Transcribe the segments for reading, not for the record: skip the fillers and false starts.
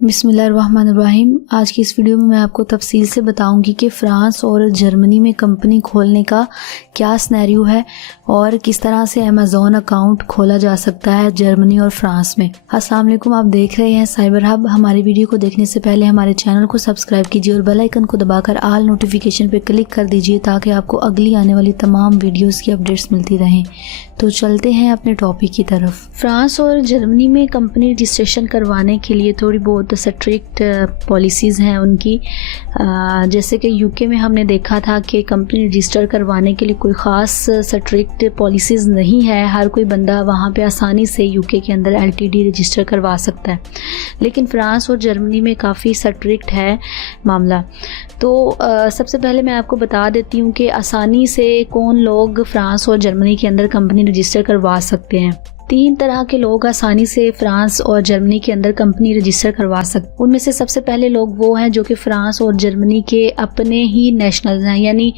बिस्मिल्लाहिर्रहमानिर्रहीम। आज की इस वीडियो में मैं आपको तफसील से बताऊंगी कि फ़्रांस और जर्मनी में कंपनी खोलने का क्या सिनेरियो है और किस तरह से अमेज़ॉन अकाउंट खोला जा सकता है जर्मनी और फ़्रांस में। अस्सलाम वालेकुम, आप देख रहे हैं साइबर हब। हमारी वीडियो को देखने से पहले हमारे चैनल को सब्सक्राइब कीजिए और बेल आइकन को दबाकर ऑल नोटिफिकेशन पर क्लिक कर दीजिए ताकि आपको अगली आने वाली तमाम वीडियोज़ की अपडेट्स मिलती रहें। तो चलते हैं अपने टॉपिक की तरफ। फ्रांस और जर्मनी में कंपनी रजिस्ट्रेशन करवाने के लिए थोड़ी बहुत स्ट्रिक्ट पॉलिसीज़ हैं उनकी। जैसे कि यूके में हमने देखा था कि कंपनी रजिस्टर करवाने के लिए कोई ख़ास स्ट्रिक्ट पॉलिसीज़ नहीं है। हर कोई बंदा वहाँ पे आसानी से यूके के अंदर एलटीडी रजिस्टर करवा सकता है, लेकिन फ़्रांस और जर्मनी में काफ़ी स्ट्रिक्ट है मामला। तो सबसे पहले मैं आपको बता देती हूँ कि आसानी से कौन लोग फ़्रांस और जर्मनी के अंदर कंपनी रजिस्टर करवा सकते हैं। 3 तरह के लोग आसानी से फ़्रांस और जर्मनी के अंदर कंपनी रजिस्टर करवा सकते हैं। उनमें से सबसे पहले लोग वो हैं जो कि फ़्रांस और जर्मनी के अपने ही नेशनल हैं, यानी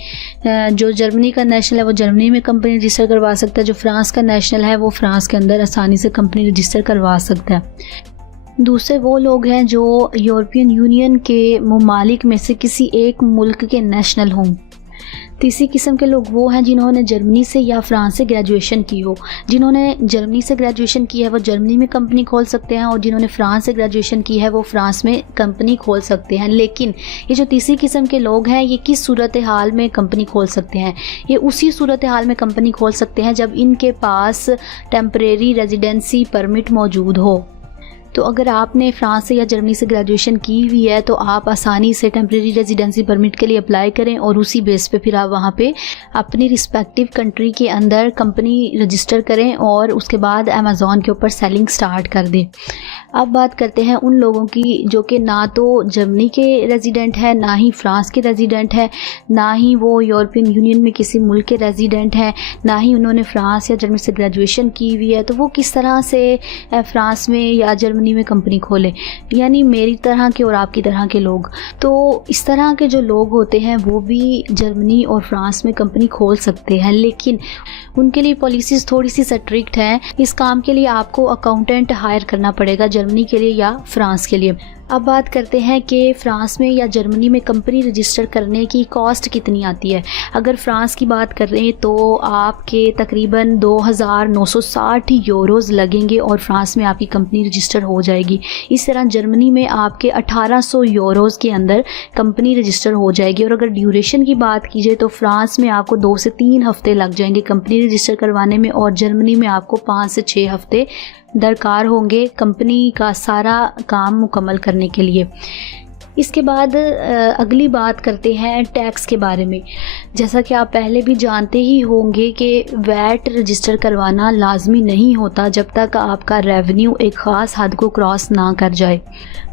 जो जर्मनी का नेशनल है वो जर्मनी में कंपनी रजिस्टर करवा सकता है, जो फ़्रांस का नेशनल है वो फ़्रांस के अंदर आसानी से कंपनी रजिस्टर करवा सकता है। दूसरे वो लोग हैं जो यूरोपियन यूनियन के ममालिक में से किसी एक मुल्क के नेशनल हों। तीसरी किस्म के लोग वो हैं जिन्होंने जर्मनी से या फ्रांस से ग्रेजुएशन की हो। जिन्होंने जर्मनी से ग्रेजुएशन की है वो जर्मनी में कंपनी खोल सकते हैं, और जिन्होंने फ्रांस से ग्रेजुएशन की है वो फ्रांस में कंपनी खोल सकते हैं। लेकिन ये जो तीसरी किस्म के लोग हैं ये किस सूरत हाल में कंपनी खोल सकते हैं? ये उसी सूरत हाल में कंपनी खोल सकते हैं जब इनके पास टेम्परेरी रेजिडेंसी परमिट मौजूद हो। तो अगर आपने फ़्रांस से या जर्मनी से ग्रेजुएशन की हुई है तो आप आसानी से टेम्परेरी रेजिडेंसी परमिट के लिए अप्लाई करें और उसी बेस पे फिर आप वहाँ पे अपनी रिस्पेक्टिव कंट्री के अंदर कंपनी रजिस्टर करें और उसके बाद अमेज़ॉन के ऊपर सेलिंग स्टार्ट कर दें। अब बात करते हैं उन लोगों की जो कि ना तो जर्मनी के रेजिडेंट है, ना ही फ़्रांस के रेजिडेंट है, ना ही वो यूरोपियन यूनियन में किसी मुल्क के रेजिडेंट हैं, ना ही उन्होंने फ़्रांस या जर्मनी से ग्रेजुएशन की हुई है। तो वो किस तरह से फ़्रांस में या जर्मनी में कंपनी खोले, यानी मेरी तरह के और आपकी तरह के लोग। तो इस तरह के जो लोग होते हैं वो भी जर्मनी और फ्रांस में कंपनी खोल सकते हैं, लेकिन उनके लिए पॉलिसीज़ थोड़ी सी स्ट्रिक्ट हैं। इस काम के लिए आपको अकाउंटेंट हायर करना पड़ेगा जर्मनी के लिए या फ्रांस के लिए। अब बात करते हैं कि फ़्रांस में या जर्मनी में कंपनी रजिस्टर करने की कॉस्ट कितनी आती है। अगर फ़्रांस की बात कर रहे हैं तो आपके तकरीबन 2960 यूरोज़ लगेंगे और फ़्रांस में आपकी कंपनी रजिस्टर हो जाएगी। इस तरह जर्मनी में आपके 1800 यूरोज़ के अंदर कंपनी रजिस्टर हो जाएगी। और अगर ड्यूरेशन की बात कीजिए तो फ़्रांस में आपको 2 से 3 हफ़्ते लग जाएंगे कंपनी रजिस्टर करवाने में, और जर्मनी में आपको 5 से 6 हफ़्ते दरकार होंगे कंपनी का सारा काम मुकम्मल करने के लिए। इसके बाद अगली बात करते हैं टैक्स के बारे में। जैसा कि आप पहले भी जानते ही होंगे कि वैट रजिस्टर करवाना लाजमी नहीं होता जब तक आपका रेवेन्यू एक ख़ास हद को क्रॉस ना कर जाए।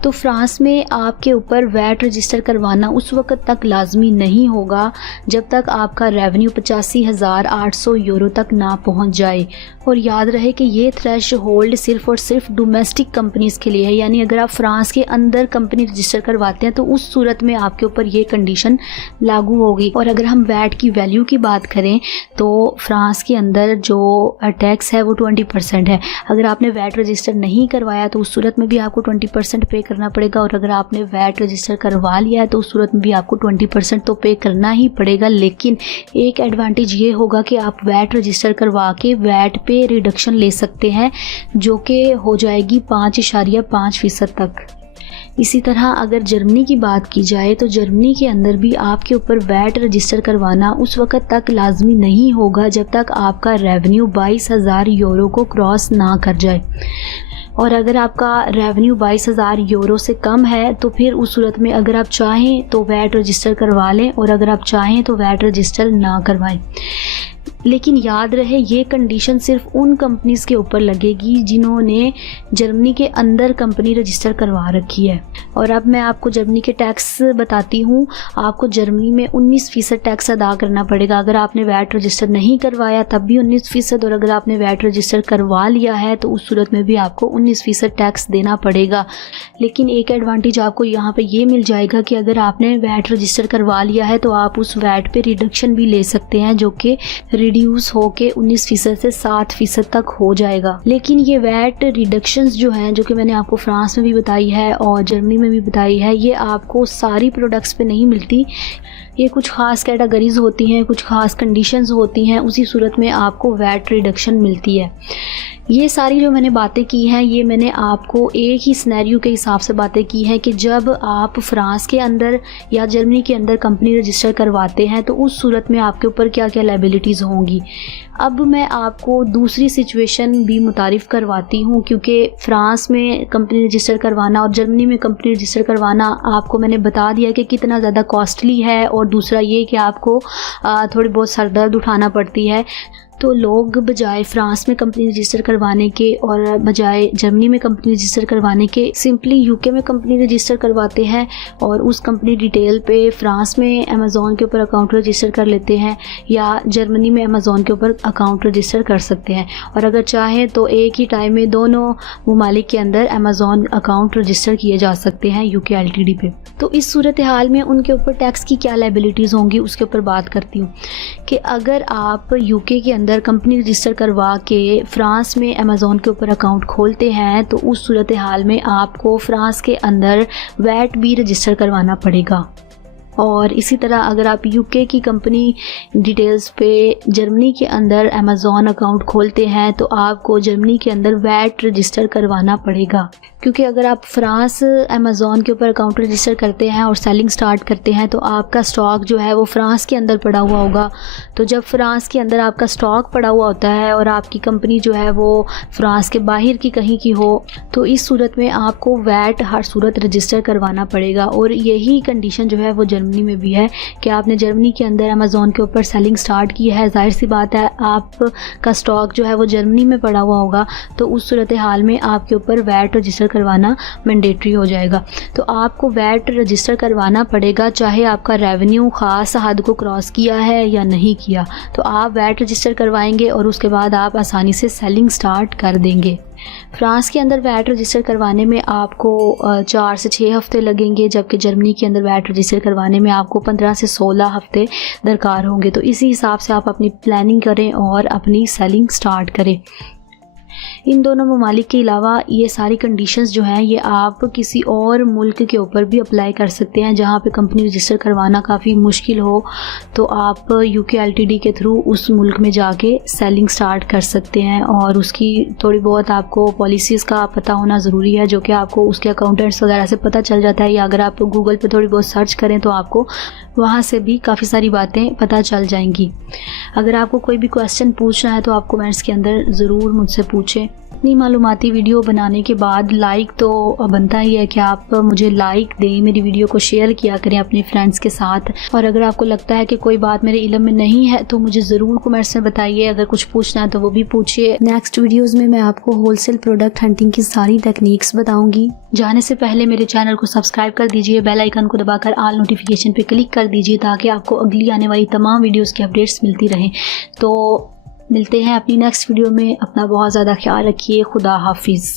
तो फ्रांस में आपके ऊपर वैट रजिस्टर करवाना उस वक़्त तक लाजमी नहीं होगा जब तक आपका रेवेन्यू 85,800 यूरो तक ना पहुंच जाए। और याद रहे कि ये थ्रेश होल्ड सिर्फ़ और सिर्फ डोमेस्टिक कंपनीज़ के लिए है, यानी अगर आप फ्रांस के अंदर कंपनी रजिस्टर करवाते हैं तो उस सूरत में आपके ऊपर ये कंडीशन लागू होगी। और अगर हम वैट की वैल्यू की बात करें तो फ्रांस के अंदर जो टैक्स है वो 20% है। अगर आपने वैट रजिस्टर नहीं करवाया तो उस सूरत में भी आपको 20% पे करना पड़ेगा, और अगर आपने वैट रजिस्टर करवा लिया है तो उस सूरत में भी आपको 20% तो पे करना ही पड़ेगा। लेकिन एक एडवांटेज ये होगा कि आप वैट रजिस्टर करवा के वैट पे रिडक्शन ले सकते हैं जो कि हो जाएगी 5.5% तक। इसी तरह अगर जर्मनी की बात की जाए तो जर्मनी के अंदर भी आपके ऊपर वैट रजिस्टर करवाना उस वक़्त तक लाजमी नहीं होगा जब तक आपका रेवेन्यू 22,000 यूरो को क्रॉस ना कर जाए। और अगर आपका रेवेन्यू 22,000 यूरो से कम है तो फिर उस सूरत में अगर आप चाहें तो वैट रजिस्टर करवा लें, और अगर आप चाहें तो वैट रजिस्टर ना करवाएं। लेकिन याद रहे ये कंडीशन सिर्फ उन कंपनीज़ के ऊपर लगेगी जिन्होंने जर्मनी के अंदर कंपनी रजिस्टर करवा रखी है। और अब मैं आपको जर्मनी के टैक्स बताती हूँ। आपको जर्मनी में 19% टैक्स अदा करना पड़ेगा। अगर आपने वैट रजिस्टर नहीं करवाया तब भी 19%, और अगर आपने वैट रजिस्टर करवा लिया है तो उस सूरत में भी आपको 19% टैक्स देना पड़ेगा। लेकिन एक एडवांटेज आपको यहाँ पे ये मिल जाएगा कि अगर आपने वैट रजिस्टर करवा लिया है तो आप उस वैट पे रिडक्शन भी ले सकते हैं जो कि रिड्यूस होके 19% से 7% तक हो जाएगा। लेकिन ये वैट रिडक्शंस जो हैं, जो कि मैंने आपको फ्रांस में भी बताई है और जर्मनी में भी बताई है, ये आपको सारी प्रोडक्ट्स पे नहीं मिलती। ये कुछ ख़ास कैटेगरीज होती हैं, कुछ ख़ास कंडीशंस होती हैं, उसी सूरत में आपको वैट रिडक्शन मिलती है। ये सारी जो मैंने बातें की हैं, ये मैंने आपको एक ही सिनेरियो के हिसाब से बातें की हैं कि जब आप फ्रांस के अंदर या जर्मनी के अंदर कंपनी रजिस्टर करवाते हैं तो उस सूरत में आपके ऊपर क्या क्या लायबिलिटीज़ होंगी। अब मैं आपको दूसरी सिचुएशन भी मुतारिफ़ करवाती हूँ, क्योंकि फ़्रांस में कंपनी रजिस्टर करवाना और जर्मनी में कंपनी रजिस्टर करवाना आपको मैंने बता दिया कि कितना ज़्यादा कॉस्टली है, और दूसरा ये कि आपको थोड़ी बहुत सरदर्द उठाना पड़ती है। तो लोग बजाय फ़्रांस में कंपनी रजिस्टर करवाने के और बजाय जर्मनी में कंपनी रजिस्टर करवाने के सिंपली यूके में कंपनी रजिस्टर करवाते हैं और उस कंपनी डिटेल पे फ़्रांस में अमेज़ॉन के ऊपर अकाउंट रजिस्टर कर लेते हैं, या जर्मनी में अमेज़ॉन के ऊपर अकाउंट रजिस्टर कर सकते हैं। और अगर चाहें तो एक ही टाइम में दोनों ममालिक के अंदर अमेज़ॉन अकाउंट रजिस्टर किए जा सकते हैं यूके एलटीडी पे। तो इस सूरत हाल में उनके ऊपर टैक्स की क्या लायबिलिटीज़ होंगी उसके ऊपर बात करती हूँ कि अगर आप यूके के अंदर कंपनी रजिस्टर करवा के फ्रांस में अमेज़ॉन के ऊपर अकाउंट खोलते हैं तो उस सूरत हाल में आपको फ्रांस के अंदर वैट भी रजिस्टर करवाना पड़ेगा। और इसी तरह अगर आप यूके की कंपनी डिटेल्स पे जर्मनी के अंदर अमेज़ॉन अकाउंट खोलते हैं तो आपको जर्मनी के अंदर वैट रजिस्टर करवाना पड़ेगा, क्योंकि अगर आप फ्रांस अमेज़ॉन के ऊपर अकाउंट रजिस्टर करते हैं और सेलिंग स्टार्ट करते हैं तो आपका स्टॉक जो है वो फ्रांस के अंदर पड़ा हुआ होगा। तो जब फ्रांस के अंदर आपका स्टॉक पड़ा हुआ होता है और आपकी कंपनी जो है वो फ्रांस के बाहर की कहीं की हो, तो इस सूरत में आपको वैट हर सूरत रजिस्टर करवाना पड़ेगा। और यही कंडीशन जो है वो जर्मनी में भी है कि आपने जर्मनी के अंदर अमेज़ॉन के ऊपर सेलिंग स्टार्ट की है, जाहिर सी बात है आपका स्टॉक जो है वो जर्मनी में पड़ा हुआ होगा, तो उस सूरत हाल में आपके ऊपर वैट रजिस्टर करवाना मैंडेटरी हो जाएगा। तो आपको वैट रजिस्टर करवाना पड़ेगा, चाहे आपका रेवेन्यू ख़ास हद को क्रॉस किया है या नहीं किया। तो आप वैट रजिस्टर करवाएंगे और उसके बाद आप आसानी से सेलिंग स्टार्ट कर देंगे। फ्रांस के अंदर वैट रजिस्टर करवाने में आपको 4 से 6 हफ्ते लगेंगे, जबकि जर्मनी के अंदर वैट रजिस्टर करवाने में आपको 15 से 16 हफ्ते दरकार होंगे। तो इसी हिसाब से आप अपनी प्लानिंग करें और अपनी सेलिंग स्टार्ट करें। इन दोनों ममालिक के अलावा ये सारी कंडीशंस जो हैं ये आप किसी और मुल्क के ऊपर भी अप्लाई कर सकते हैं जहाँ पे कंपनी रजिस्टर करवाना काफ़ी मुश्किल हो, तो आप यूके एलटीडी के थ्रू उस मुल्क में जाके सेलिंग स्टार्ट कर सकते हैं। और उसकी थोड़ी बहुत आपको पॉलिसीज़ का पता होना ज़रूरी है, जो कि आपको उसके अकाउंटेंट्स वगैरह से पता चल जाता है, या अगर आप गूगल पे थोड़ी बहुत सर्च करें तो आपको वहाँ से भी काफ़ी सारी बातें पता चल जाएंगी। अगर आपको कोई भी क्वेश्चन पूछना है तो आप कमेंट्स के अंदर ज़रूर मुझसे पूछें। इतनी मालूमाती वीडियो बनाने के बाद लाइक तो बनता ही है कि आप मुझे लाइक दें, मेरी वीडियो को शेयर किया करें अपने फ्रेंड्स के साथ। और अगर आपको लगता है कि कोई बात मेरे इल्म में नहीं है तो मुझे ज़रूर कमेंट्स में बताइए। अगर कुछ पूछना है तो वो भी पूछिए। नेक्स्ट वीडियोज़ में मैं आपको होलसेल प्रोडक्ट हंटिंग की सारी टेक्निक्स बताऊँगी। जाने से पहले मेरे चैनल को सब्सक्राइब कर दीजिए, बेल आइकन को दबाकर ऑल नोटिफिकेशन पे क्लिक कर दीजिए ताकि आपको अगली आने वाली तमाम वीडियोज़ की अपडेट्स मिलती रहें। तो मिलते हैं अपनी नेक्स्ट वीडियो में। अपना बहुत ज़्यादा ख्याल रखिए। खुदा हाफिज़।